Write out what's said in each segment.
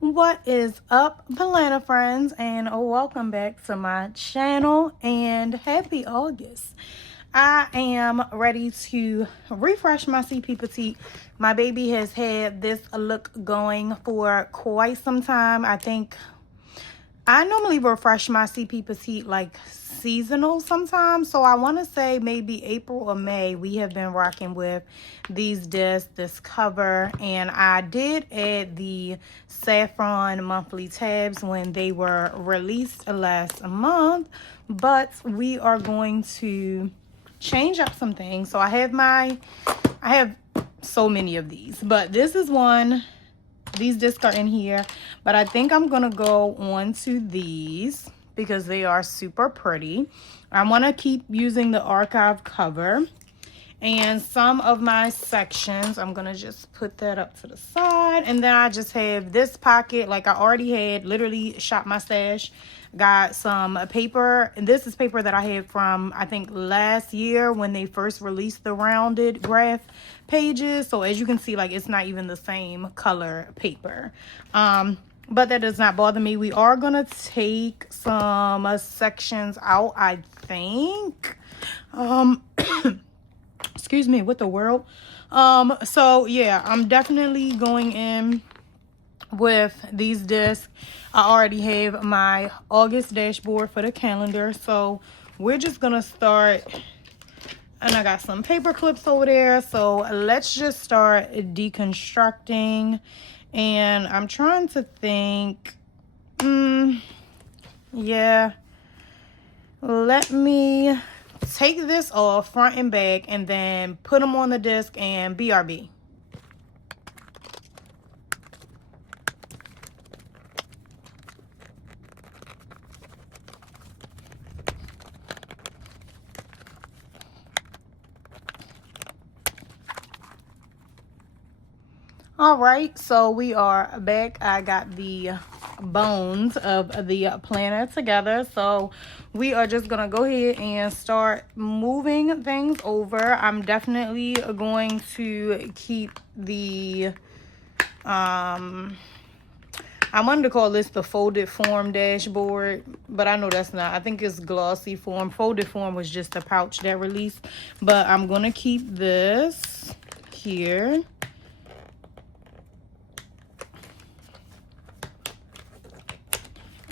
What is up, planner friends, and welcome back to my channel, and happy August. I am ready to refresh my CP Petite. My baby has had this look going for quite some time. I normally refresh my CP Petite like seasonal sometimes. So I want to say maybe April or May, we have been rocking with these discs, this cover. And I did add the saffron monthly tabs when they were released last month. But we are going to change up some things. So I have so many of these, but this is one. These discs are in here, but I think I'm gonna go on to these because they are super pretty. I want to keep using the archive cover, and some of my sections I'm gonna just put that up to the side, and then I just have this pocket like I already had literally shot my stash. Got some paper, and this is paper that I had from I think last year when they first released the rounded graph pages. So as you can see, like, it's not even the same color paper, but that does not bother me. We are gonna take some sections out, I think. Excuse me, what the world? So yeah, I'm definitely going in with these discs. I already have my August dashboard for the calendar, so we're just gonna start. And I got some paper clips over there, so let's just start deconstructing. And I'm trying to think, yeah, let me take this off front and back and then put them on the disc and BRB. All right, so we are back. I got the bones of the planner together, so we are just gonna go ahead and start moving things over. I'm definitely going to keep the I wanted to call this the folded form dashboard, but I know that's not. I think it's glossy form. Folded form was just a pouch that released, but I'm gonna keep this here.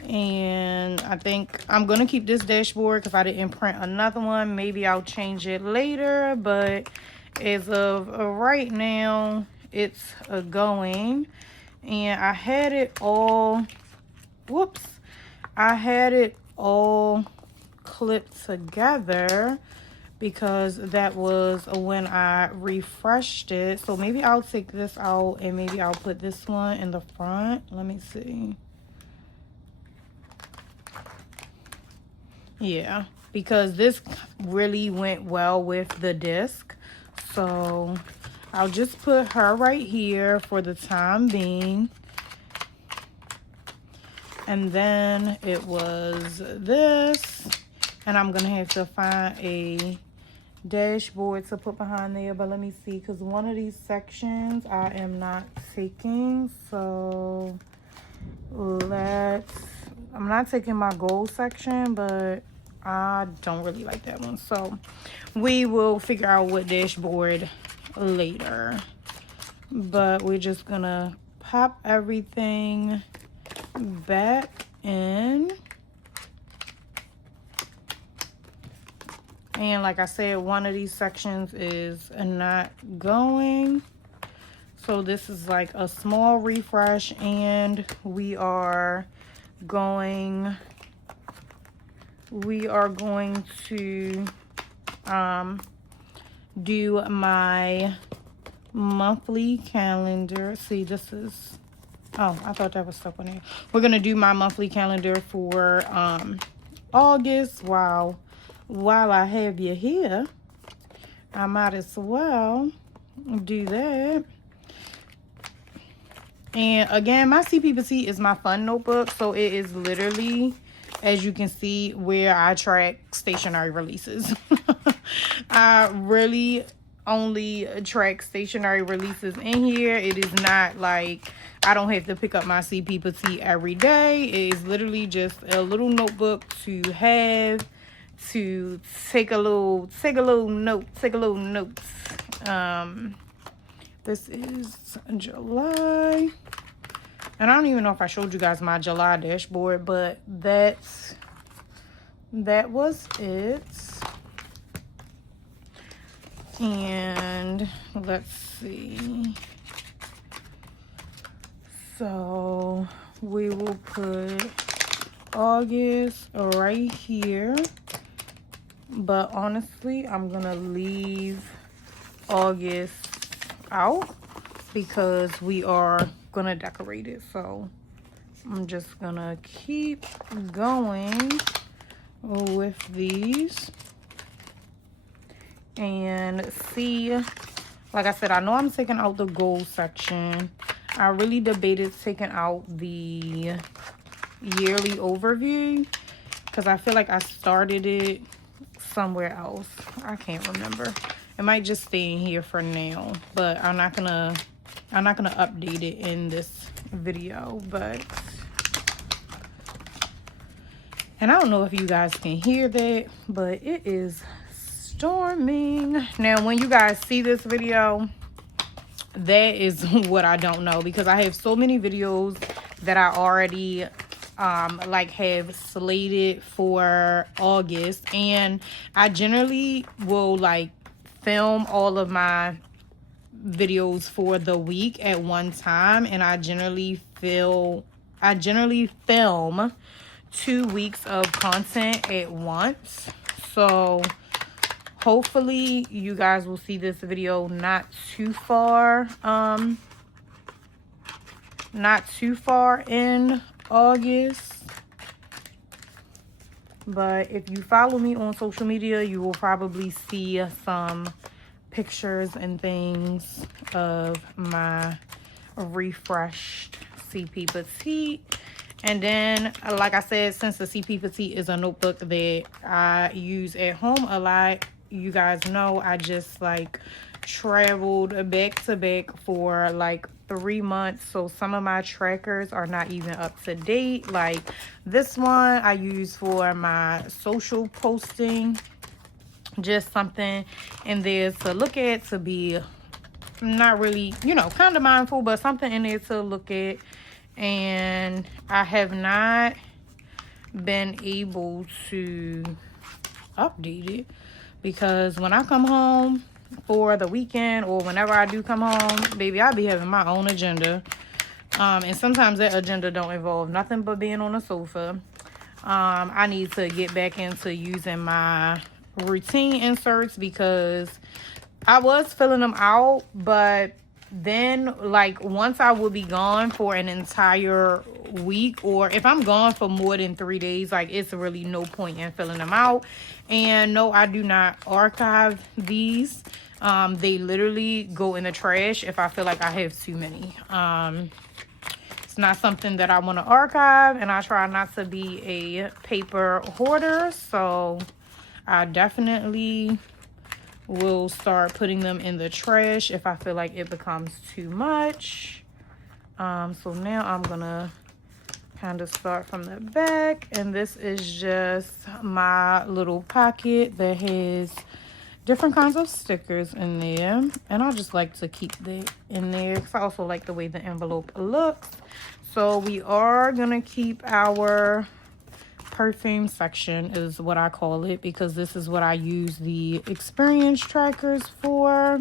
And I think I'm going to keep this dashboard because I didn't print another one. Maybe I'll change it later, but as of right now, it's going. And I had it all, I had it all clipped together because that was when I refreshed it. So maybe I'll take this out and maybe I'll put this one in the front. Let me see. Yeah, because this really went well with the disc. So I'll just put her right here for the time being. And then it was this. And I'm going to have to find a dashboard to put behind there. But let me see, because one of these sections I am not taking. So I'm not taking my gold section, but I don't really like that one. So we will figure out what dashboard later. But we're just gonna pop everything back in. And like I said, one of these sections is not going. So this is like a small refresh, and we are going to do my monthly calendar. See, this is, oh, I thought that was stuck on there. We're gonna do my monthly calendar for August. Wow, while I have you here, I might as well do that. And again, my CP Petite is my fun notebook, so it is literally, as you can see, where I track stationery releases. I really only track stationery releases in here. It is not like I don't have to pick up my CP Petite every day. It is literally just a little notebook to have, to take a little notes. This is July, and I don't even know if I showed you guys my July dashboard, but that was it. And let's see. So we will put August right here. But honestly, I'm going to leave August out because we are going to decorate it. So I'm just going to keep going with these. And see, like I said, I know I'm taking out the gold section. I really debated taking out the yearly overview because I feel like I started it somewhere else. I can't remember. It might just stay in here for now, but I'm not gonna update it in this video. But, and I don't know if you guys can hear that, but it is storming. Now when you guys see this video, that is what I don't know, because I have so many videos that I already like have slated for August, and I generally will like film all of my videos for the week at one time, and I generally film 2 weeks of content at once. So hopefully you guys will see this video not too far in August. But if you follow me on social media, you will probably see some pictures and things of my refreshed CP Petite. And then, like I said, since the CP Petite is a notebook that I use at home a lot, you guys know I just like traveled back to back for like 3 months, so some of my trackers are not even up to date. Like this one I use for my social posting, just something in there to look at, to be not really, you know, kind of mindful, but something in there to look at. And I have not been able to update it because when I come home for the weekend, or whenever I do come home, baby, I be having my own agenda. And sometimes that agenda don't involve nothing but being on the sofa. I need to get back into using my routine inserts because I was filling them out, but then like once I will be gone for an entire week, or if I'm gone for more than 3 days, like it's really no point in filling them out. And no, I do not archive these. They literally go in the trash if I feel like I have too many. It's not something that I want to archive, and I try not to be a paper hoarder, so I definitely will start putting them in the trash if I feel like it becomes too much. So now I'm gonna kind of start from the back, and this is just my little pocket that has different kinds of stickers in there, and I just like to keep that in there because I also like the way the envelope looks. So we are gonna keep our perfume section, is what I call it, because this is what I use the experience trackers for.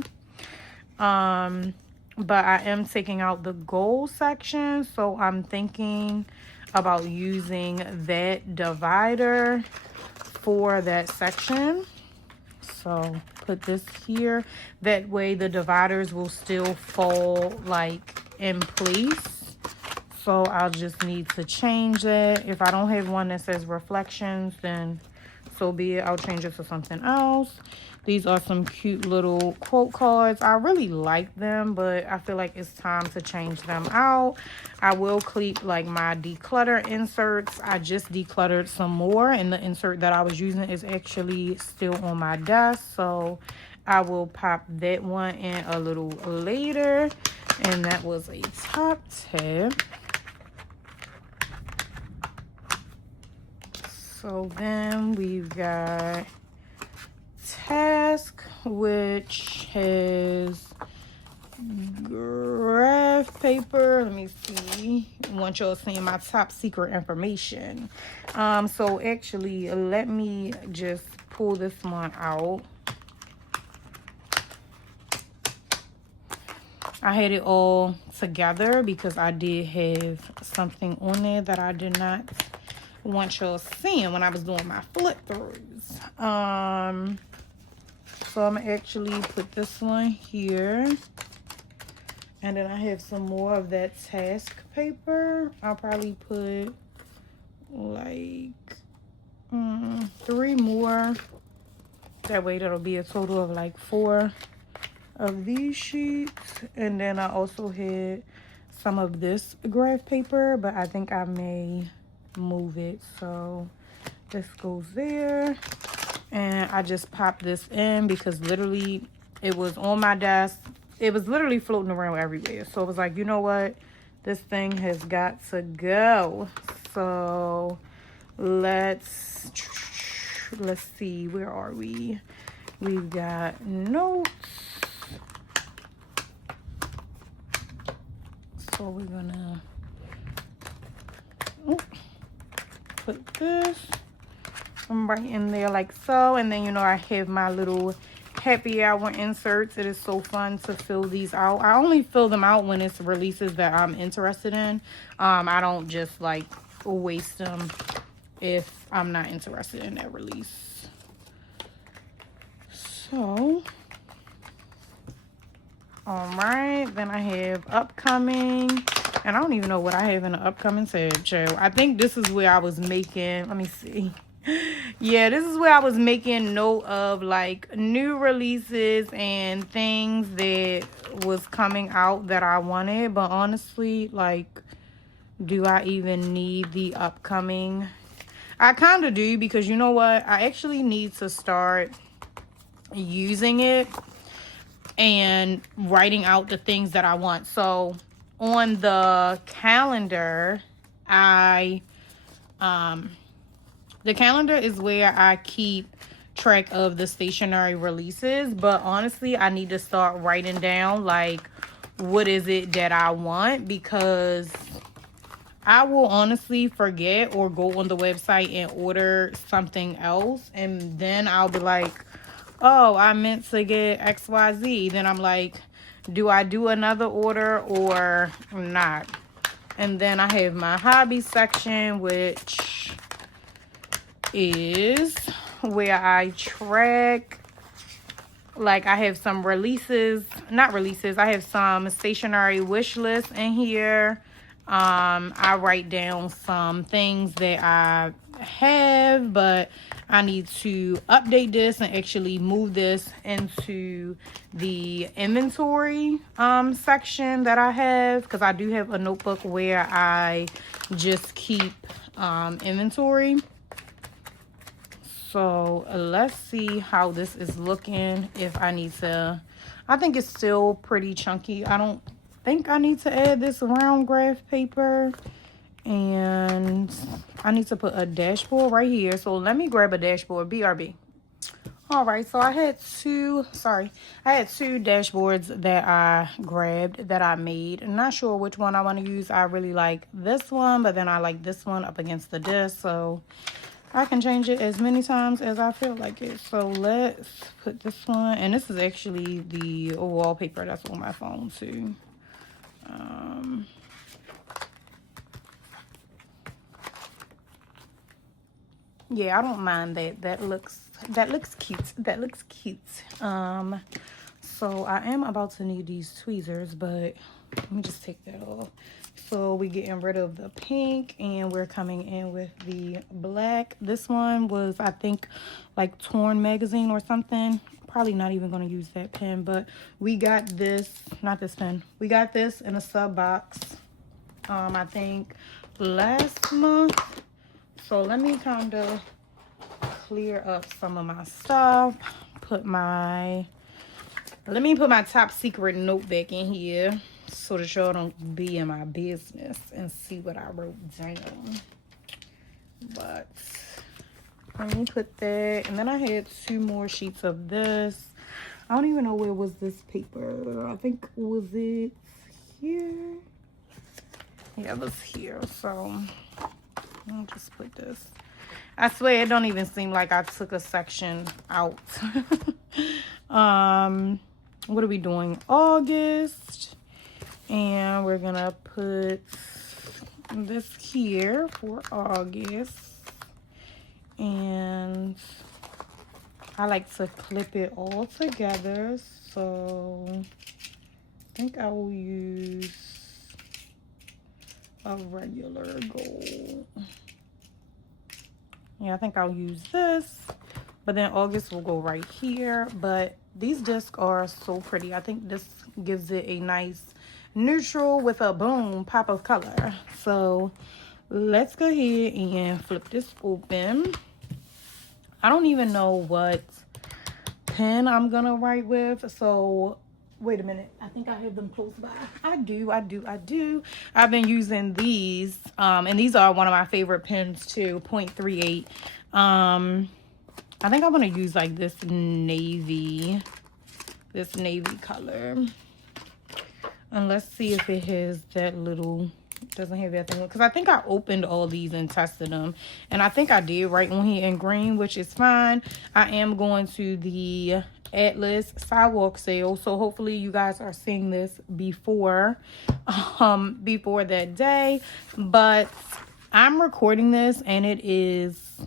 But I am taking out the gold section, so I'm thinking about using that divider for that section. So put this here, that way the dividers will still fall like in place. So I'll just need to change that. If I don't have one that says reflections, then so be it. I'll change it to something else. These are some cute little quote cards. I really like them, but I feel like it's time to change them out. I will keep like my declutter inserts. I just decluttered some more, and the insert that I was using is actually still on my desk. So I will pop that one in a little later. And that was a top tab. So then we've got task, which has graph paper. Let me see. I want y'all seeing my top secret information. So actually, let me just pull this one out. I had it all together because I did have something on there that I did not want y'all seeing when I was doing my flip throughs. So I'm gonna actually put this one here. And then I have some more of that task paper. I'll probably put like 3 more. That way that'll be a total of like 4 of these sheets. And then I also had some of this graph paper, but I think I may move it. So this goes there. And I just popped this in because literally it was on my desk. It was literally floating around everywhere. So it was like, you know what? This thing has got to go. So let's see. Where are we? We've got notes. So we're gonna put this right in there like so. And then, you know, I have my little happy hour inserts. It is so fun to fill these out. I only fill them out when it's releases that I'm interested in. I don't just like waste them if I'm not interested in that release. So all right, then I have upcoming, and I don't even know what I have in the upcoming tab, child. I think this is where I was making, let me see. Yeah, this is where I was making note of like new releases and things that was coming out that I wanted. But honestly, like, do I even need the upcoming? I kind of do, because you know what? I actually need to start using it and writing out the things that I want. So on the calendar, the calendar is where I keep track of the stationery releases. But honestly, I need to start writing down like what is it that I want, because I will honestly forget or go on the website and order something else, and then I'll be like, oh, I meant to get XYZ. Then I'm like, do I do another order or not? And then I have my hobby section, which is where I track, like, I have some releases, not releases, I have some stationery wish lists in here. I write down some things that I have, but I need to update this and actually move this into the inventory section that I have, because I do have a notebook where I just keep inventory. So let's see how this is looking. If I need to, I think it's still pretty chunky. I don't think I need to add this round graph paper, and I need to put a dashboard right here. So let me grab a dashboard. BRB. All right, so I had two dashboards that I grabbed, that I made. I'm not sure which one I want to use. I really like this one, but then I like this one up against the desk, so I can change it as many times as I feel like it. So let's put this one, and this is actually the wallpaper that's on my phone too. Yeah, I don't mind that. That looks cute. That looks cute. So I am about to need these tweezers, but let me just take that off. So we're getting rid of the pink, and we're coming in with the black. This one was, I think, like Torn Magazine or something. Probably not even going to use that pen, but we got this, not this pen. We got this in a sub box, I think last month. So let me kind of clear up some of my stuff, put my Let me put my top secret note back in here so that y'all don't be in my business and see what I wrote down. But let me put that. And then I had 2 more sheets of this. I don't even know where was this paper. I think, was it here? Yeah, it was here. So I'll just put this. I swear it don't even seem like I took a section out. What are we doing? August. And we're gonna put this here for August. And I like to clip it all together, so I think I will use a regular gold. Yeah, I think I'll use this, but then August will go right here. But these discs are so pretty. I think this gives it a nice neutral with a boom pop of color. So let's go ahead and flip this open. I don't even know what pen I'm gonna write with, so wait a minute. I think I have them close by. I do. I've been using these, and these are one of my favorite pens too, 0.38. I think I'm gonna use like this navy color. And let's see if it has that little, doesn't have that thing, because I think I opened all these and tested them, and I think I did right on here in green, which is fine. I am going to the Atlas sidewalk sale, so hopefully you guys are seeing this before that day. But I'm recording this and it is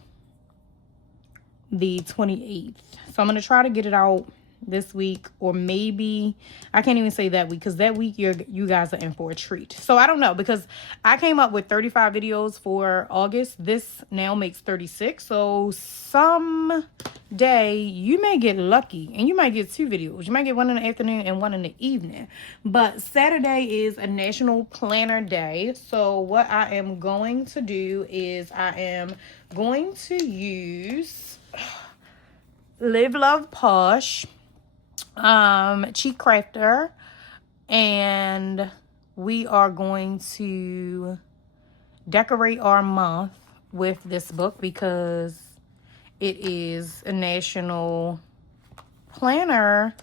the 28th, so I'm gonna try to get it out this week, or maybe I can't even say that week, because that week you guys are in for a treat. So I don't know, because I came up with 35 videos for August. This now makes 36, so someday you may get lucky and you might get 2 videos. You might get one in the afternoon and one in the evening. But Saturday is a National Planner Day, so what I am going to do is I am going to use Live Love Posh cheat crafter, and we are going to decorate our month with this book because it is a National Planner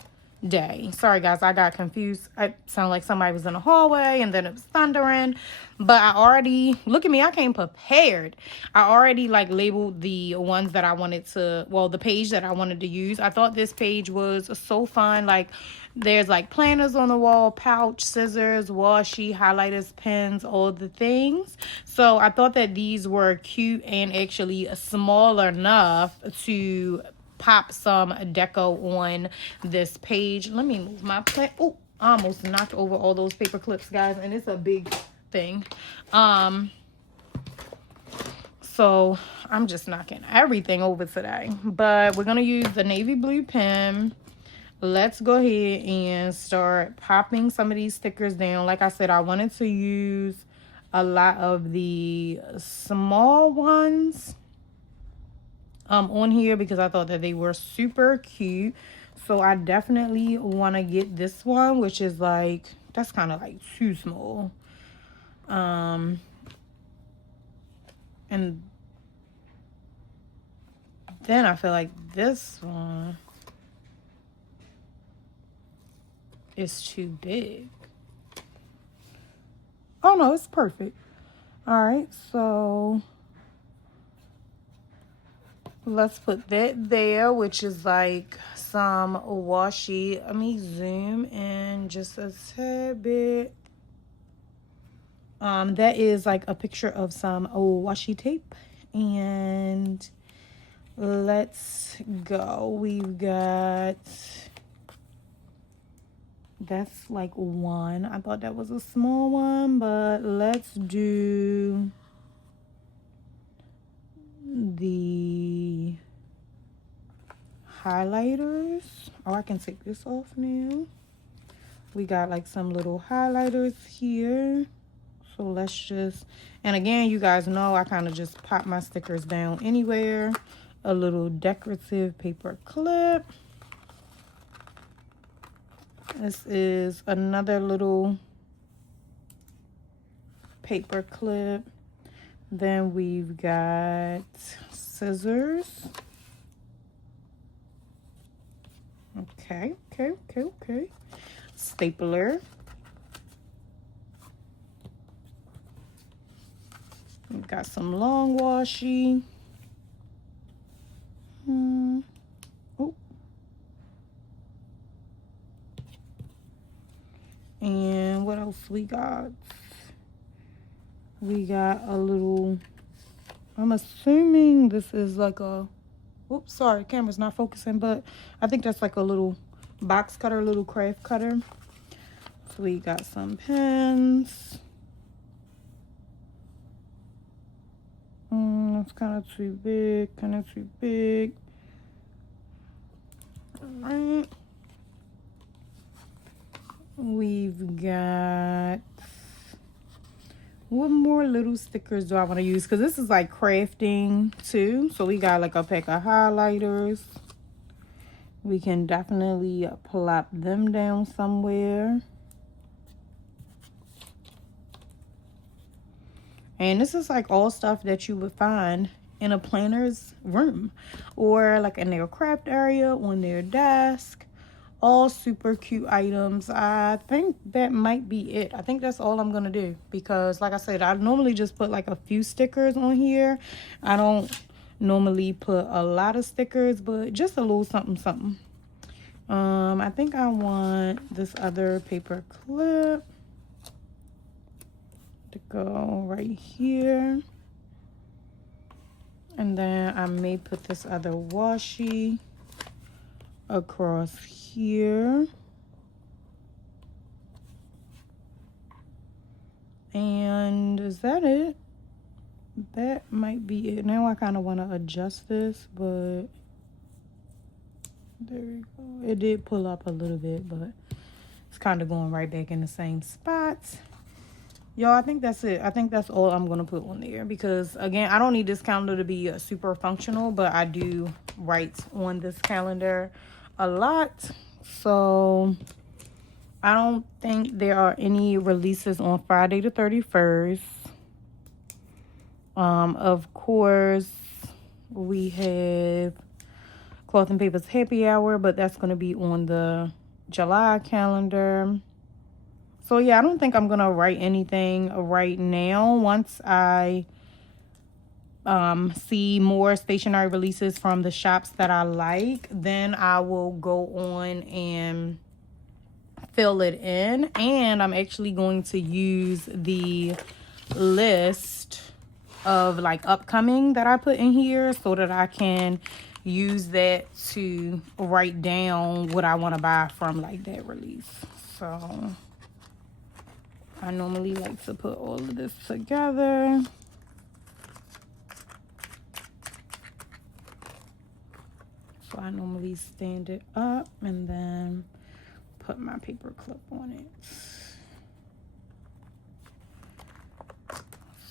Day. Sorry guys, I got confused. I sounded like somebody was in the hallway and then it was thundering, but I already, look at me, I came prepared. I already like labeled the ones that I wanted to, well, the page that I wanted to use. I thought this page was so fun. Like there's like planners on the wall, pouch, scissors, washi, highlighters, pens, all the things. So I thought that these were cute and actually small enough to pop some deco on this page. Let me move my plate. Oh, I almost knocked over all those paper clips, guys, and it's a big thing. So I'm just knocking everything over today. But we're gonna use the navy blue pen. Let's go ahead and start popping some of these stickers down. Like I said, I wanted to use a lot of the small ones on here because I thought that they were super cute. So I definitely want to get this one, which is like, that's kind of like too small. And then I feel like this one is too big. Oh no, it's perfect. All right, so let's put that there, which is like some washi. Let me zoom in just a tad bit. That is like a picture of some washi tape. And let's go. We've got, that's like one. I thought that was a small one, but let's do the highlighters. Oh, I can take this off now. We got like some little highlighters here. So let's just, and again, you guys know I kind of just pop my stickers down anywhere. A little decorative paper clip. This is another little paper clip. Then we've got scissors. Okay. Stapler. We've got some long washi. Oh. And what else we got? We got a little, I'm assuming this is like a, oops, sorry, camera's not focusing, but I think that's like a little box cutter, little craft cutter. So we got some pens. It's kind of too big, All right. We've got, what more little stickers do I want to use? Because this is like crafting too. So we got like a pack of highlighters. We can definitely plop them down somewhere. And this is like all stuff that you would find in a planner's room or like in their craft area, on their desk. All super cute items. I think that might be it. I think that's all I'm gonna do, because like I said, I normally just put like a few stickers on here. I don't normally put a lot of stickers, but just a little something. I think I want this other paper clip to go right here, and then I may put this other washi across here, and is that it? That might be it. Now I kind of want to adjust this, but there we go. It did pull up a little bit, but it's kind of going right back in the same spots. Y'all, I think that's it. I think that's all I'm going to put on there, because, again, I don't need this calendar to be super functional, but I do write on this calendar a lot. So I don't think there are any releases on Friday the 31st. Of course, we have Cloth and Paper's Happy Hour, but that's going to be on the July calendar. So yeah, I don't think I'm gonna write anything right now. Once I see more stationery releases from the shops that I like, then I will go on and fill it in. And I'm actually going to use the list of like upcoming that I put in here, so that I can use that to write down what I want to buy from like that release. So I normally like to put all of this together. So I normally stand it up and then put my paper clip on it.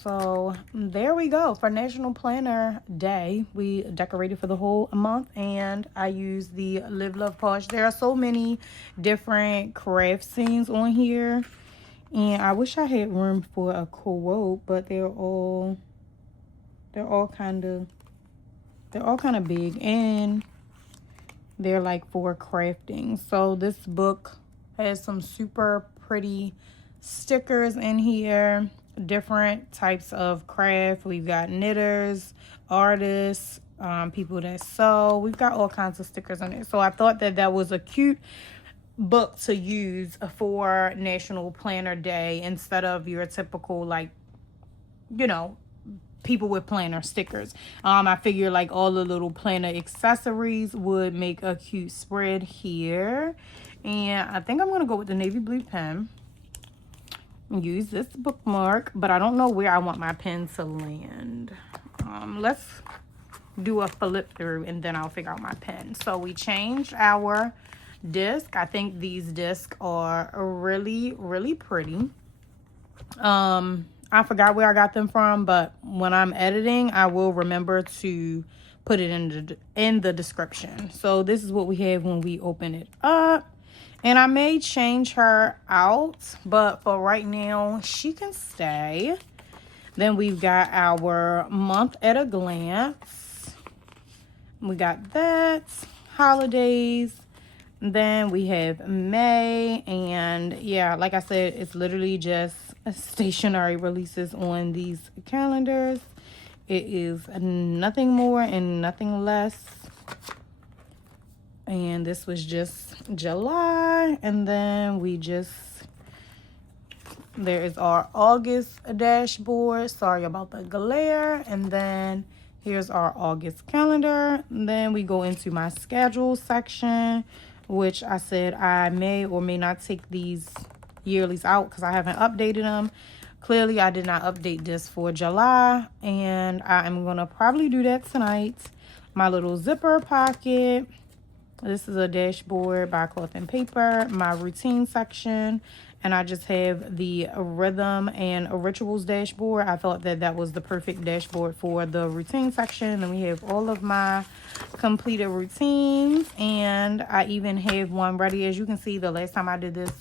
So there we go. For National Planner Day, we decorated for the whole month, and I used the Live, Love, Posh. There are so many different craft scenes on here. And I wish I had room for a quote, but they're all kind of big, and they're like for crafting. So this book has some super pretty stickers in here, different types of craft. We've got knitters, artists, people that sew. We've got all kinds of stickers on it. So I thought that was a cute book to use for National Planner Day, instead of your typical, like, you know, people with planner stickers. I figure like all the little planner accessories would make a cute spread here. And I think I'm gonna go with the navy blue pen and use this bookmark, but I don't know where I want my pen to land. Let's do a flip through and then I'll figure out my pen. So we changed our disc. I think these discs are really, really pretty. I forgot where I got them from, but when I'm editing, I will remember to put it in the description. So this is what we have when we open it up. And I may change her out, but for right now, she can stay. Then we've got our month at a glance. We got that, holidays. Then we have May, and yeah, like I said, it's literally just stationery releases on these calendars. It is nothing more and nothing less. And this was just July, and then there is our August dashboard. Sorry about the glare. And then here's our August calendar. And then we go into my schedule section, which I said I may or may not take these yearlies out because I haven't updated them. Clearly, I did not update this for July, and I am going to probably do that tonight. My little zipper pocket. This is a dashboard by Cloth Paper, my routine section, and I just have the rhythm and rituals dashboard. I thought that that was the perfect dashboard for the routine section. And we have all of my completed routines, and I even have one ready. As you can see, the last time I did this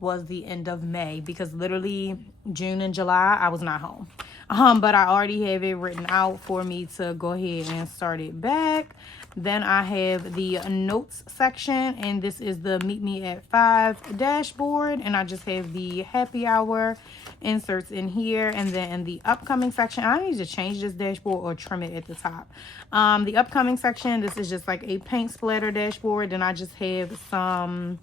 was the end of May, because literally June and July I was not home. But I already have it written out for me to go ahead and start it back. Then I have the notes section, and this is the Meet Me at 5 dashboard, and I just have the happy hour inserts in here. And then in the upcoming section, I need to change this dashboard or trim it at the top. The upcoming section, this is just like a paint splatter dashboard. Then I just have some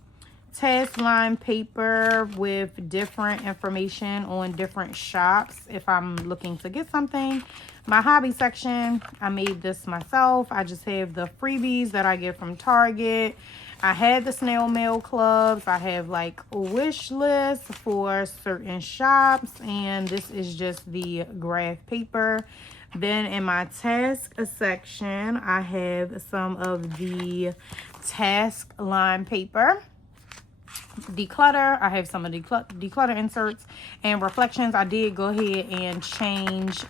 task line paper with different information on different shops if I'm looking to get something. My hobby section, I made this myself. I just have the freebies that I get from Target. I had the snail mail clubs. I have like a wish list for certain shops, and this is just the graph paper. Then in my task section, I have some of the task line paper. Declutter, I have some of the declutter inserts. And reflections, I did go ahead and change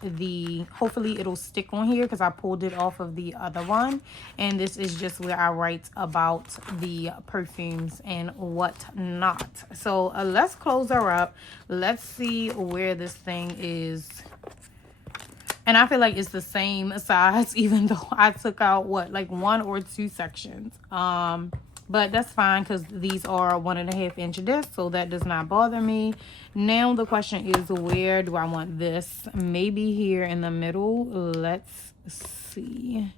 hopefully it'll stick on here because I pulled it off of the other one. And this is just where I write about the perfumes and whatnot. So let's close her up. Let's see where this thing is. And I feel like it's the same size, even though I took out like 1 or 2 sections. But that's fine because these are 1.5 inch discs, so that does not bother me. Now the question is, where do I want this? Maybe here in the middle. Let's see.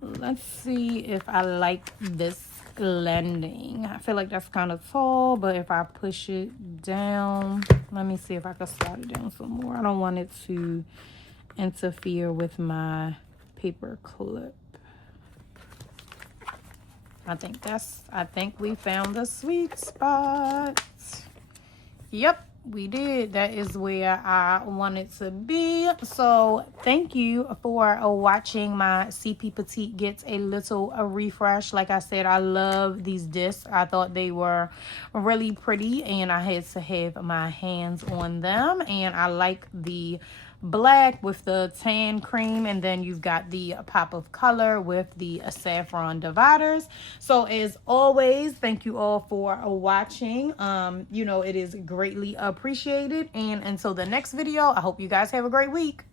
Let's see if I like this landing. I feel like that's kind of tall, but if I push it down, let me see if I can slide it down some more. I don't want it to interfere with my paper clip. I think we found the sweet spot. Yep, we did. That is where I want it to be. So thank you for watching my CP Petite Gets a Little refresh. Like I said, I love these discs. I thought they were really pretty, and I had to have my hands on them. And I like the black with the tan cream, and then you've got the pop of color with the saffron dividers. So as always, thank you all for watching. You know, it is greatly appreciated, and until the next video, I hope you guys have a great week.